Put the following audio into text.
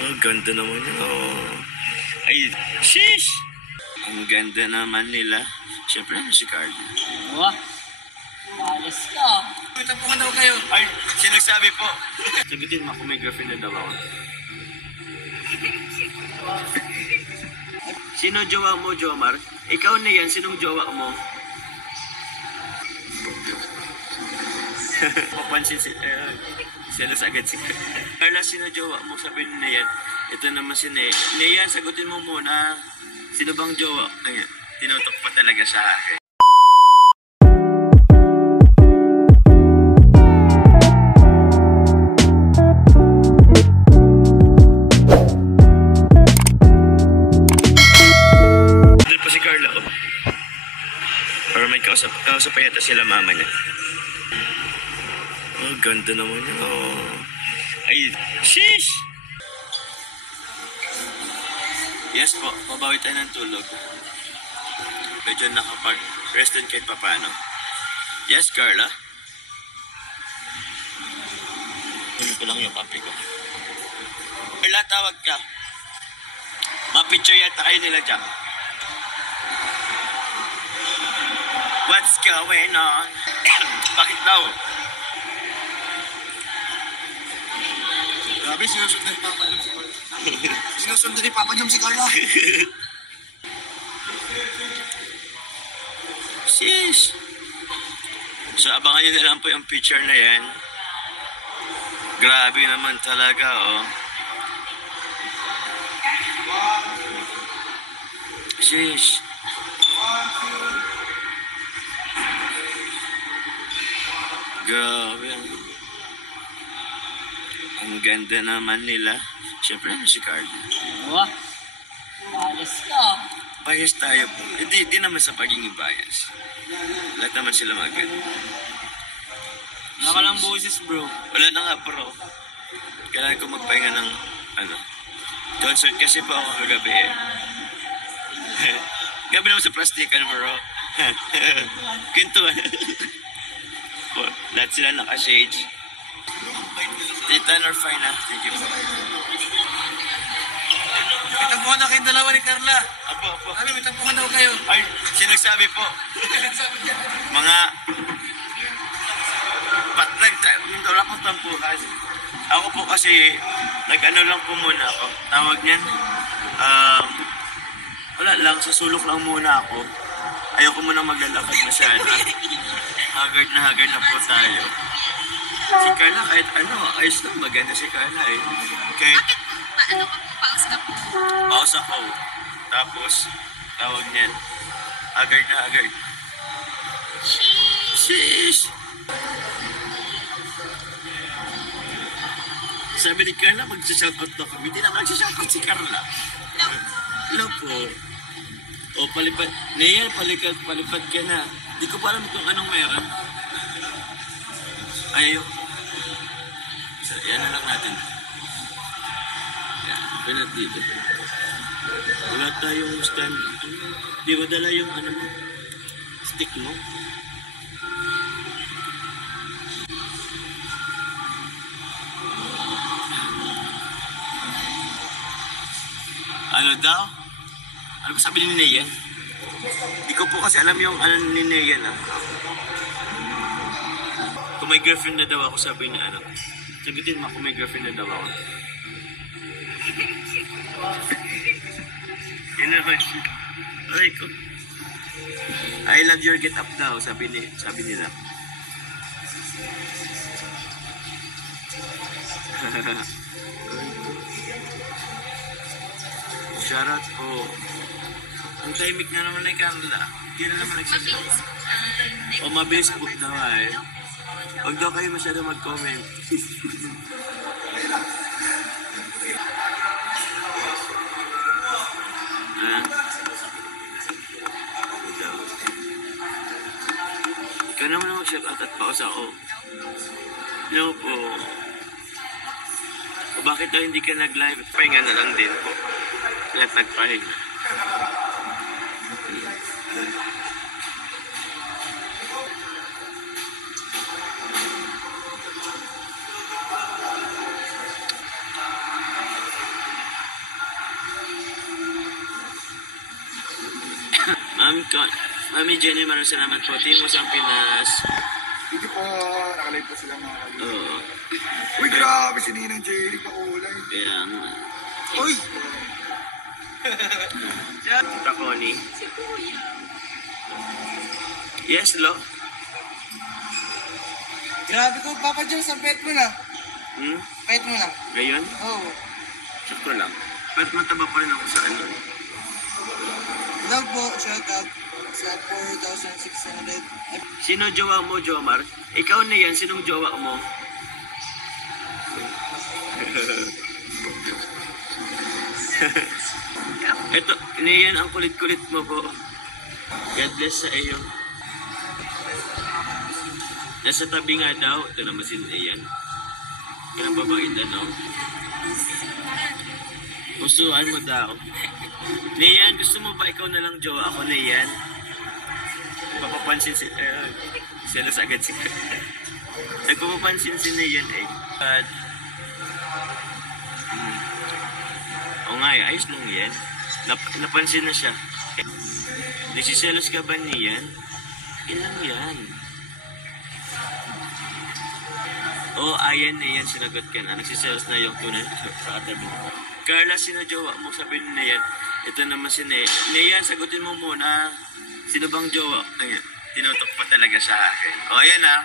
Oh, ganda naman yun. Oh. Ay, sheesh! Ang ganda naman nila. Siyempre naman si Carla. Wah, malas ka. Tapuhan daw kayo. Ay, sinagsabi po. Sagutin mo kung may girlfriend na daw ako. Sino jowa mo, Jomar? Ikaw na yan, sinong jowa mo? Papansin si... selos agad si Carla, sino jowa mo? Sabihin na yan. Ito naman si Neyan, sagutin mo muna. Sino bang jowa? Ay, tinutok pa talaga sa akin. Doon pa si Carla, oh. Or may kausap pa yata sila mama niya. Oh, ganda naman yun. Oh. Ay, sheesh! Yes po, mabawi tayo ng tulog. Medyo nakapag-rest din kahit papano. Yes, Carla? Tuloy ko lang yung kape ko. Carla, tawag ka. Ma-picture yata kayo nila dyan. What's going on? Bakit daw? Grabe, sinusundan ni Papa Jom si Carla. Sinusundan ni Papa Jom si Carla. Sis! So, abangan nyo na lang po yung picture na yan. Grabe naman talaga, oh. Sis! Grabe. Ang ganda naman nila. Siyempre naman si Carla. Wah, malas ka. Bias tayo po. Di naman sa pagiging bias. Lahat naman sila maganda. Nakalang boses, bro. Wala na nga, bro. Kailangan ko magpahinga ng, concert kasi po ako kagabi eh. Gabi naman sa plastikan, bro. Kintuan. Lahat sila naka-shades. Titan or fine, ha? Thank you po. May tampuhan na kayong dalawa ni Carla. Apo. Sabi, may tampuhan daw kayo. Ay, sinagsabi po. Mga... Wala po tampuhan. Ako po kasi, nag-ano lang po muna ako. Tawag niyan. Wala lang, sa sulok lang muna ako. Ayoko muna maglalakad masyado. Haggard na po tayo. Si Carla, kahit ano, ayos lang, maganda si Carla eh. Kahit... Ano ka po, paus ka po? Paus ako. Tapos, tawag niyan. Haggard. Sheesh! Sabi ni Carla, mag-shoutout na kami. Hindi na mag-shoutout si Carla. Hello po. O, palipad. Neya, palipad ka na. Di ko pa alam kung anong meron. Ayaw. Yan na lang natin. Yan, pinat dito. Wala tayong stand. Di ba dala yung stick mo? Ano daw? Ano ba sabi ni Neyan? Di ko po kasi alam yung ni Neyan, ah. Kung may girlfriend na daw ako, sabi niya sagutin mo kung may girlfriend na daw ako. Yun naman. Aray ko. I love your get up daw, sabi nila. Shoutout po. Ang timing na naman ni Carla. Hindi na naman nagsasabi. O mabilis po daw eh. Huwag daw kayo masyado mag-comment. Ikaw naman mag-shoutout at paus ako. Hello po. O bakit daw hindi ka nag-live? Pahinga na lang din po. Lahat nagpahinga. Mami Jenny, maraming salamat po. Team Musang Pinas. Hindi po, nakalive po sila mga kalive. Oo. Uy, grabe si Ninang Jerry, pakulay. Kaya nga. Uy! Tita Connie. Yes, Lo? Grabe ko, Papa Jones, ang pet mo na. Pet mo na. Ngayon? Oo. Sakto lang. Pero mataba pa rin ako sa ano. Love po, shout out sa 4,600. Sino jowa mo, Jomar? Ikaw na yan, sinong jowa mo? Ito, yan ang kulit-kulit mo po. God bless sa iyo. Nasa tabi nga daw, ito naman si Ian. Kanang babae ano. Pusuan mo daw. Nian, gusto mo ba ikaw na lang jowa ako, Nian? Papapansin si... selos agad si... Nagpapapansin si Nian eh. But... Oo nga eh, ayos lang yan. Napansin na siya. Nagsiselos ka ba niyan? Ilang yan? Oo, ayan na yan, sinagot ka na. Nagsiselos na yung tunay sa katabi. Carla, sino jowa mo? Sabi na yan. Ito naman si Neyan, sagutin mo muna. Sino bang jowa? Ayan, tinutok pa talaga sa akin. O, ayan ah.